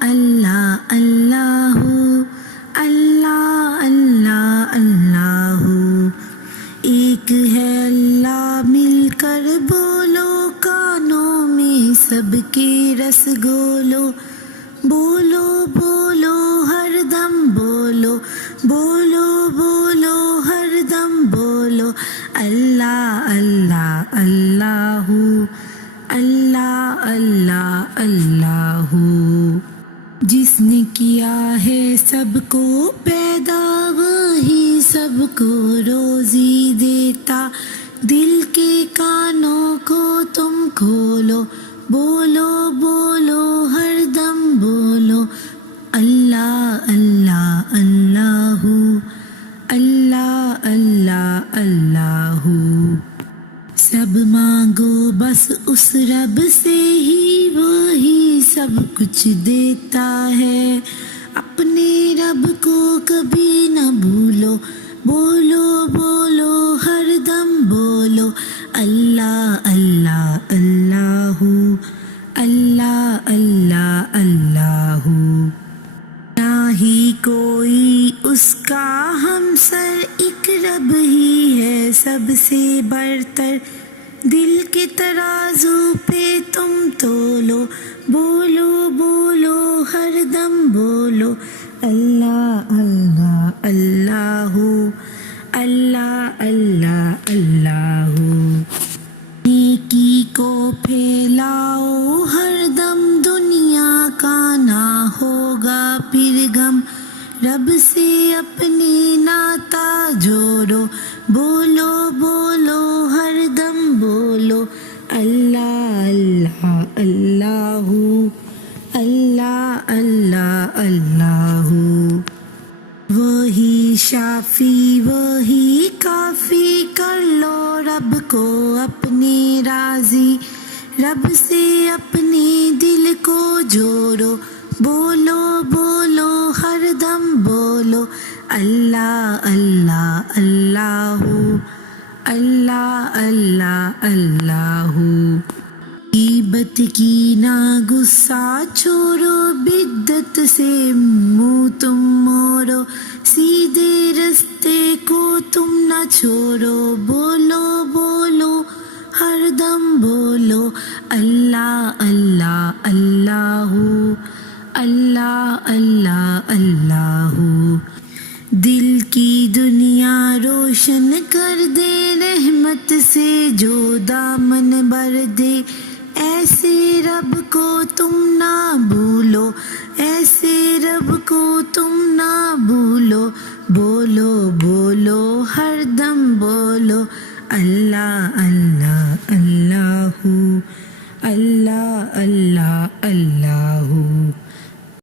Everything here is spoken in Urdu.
اللہ اللہ اللہ اللہ اللہ ایک ہے اللہ مل کر بولو کانوں میں سب کے رس گولو بولو بولو ہر دم بولو بولو بولو ہر دم بولو اللہ اللہ اللہ اللہ اللہ اللہ جس نے کیا ہے سب کو پیدا وہی سب کو روزی دیتا دل کے کانوں کو تم کھولو بولو بولو ہر دم بولو اللہ اللہ اللہ اللہ اللہ اللہ سب مانگو بس اس رب سے ہی وہی سب کچھ دیتا ہے اپنے رب کو کبھی نہ بھولو بولو بولو ہر دم بولو اللہ اللہ اللہ اللہ اللہ اللہ نہ ہی کوئی اس کا ہمسر ایک رب ہی ہے سب سے برتر دل کے ترازو پہ تم تولو بولو بولو ہر دم بولو اللہ اللہ اللہ اللہ اللہ اللہ نیکی کو پھیلاؤ ہر دم دنیا کا نہ ہوگا پھر غم رب سے اپنے ناتا جوڑو بولو بولو ہر دم بولو اللہ اللہ اللہ اللہ اللہ اللہ وہی شافی وہی کافی کر لو رب کو اپنے راضی رب سے اپنے دل کو جوڑو بولو بولو ہر دم بولو اللہ اللہ اللہ اللہ اللہ اللہ غیبت کی نہ غصہ چھوڑو بدعت سے منہ تم موڑو سیدھے رستے کو تم نہ چھوڑو بولو بولو ہر دم بولو اللہ اللہ اللہ اللہ اللہ اللہ دل کی دنیا روشن کر دے رحمت سے جو دامن بھر دے ایسے رب کو تم نہ بھولو ایسے رب کو تم نہ بھولو بولو بولو ہر دم بولو اللہ اللہ اللہ اللہ اللہ اللہ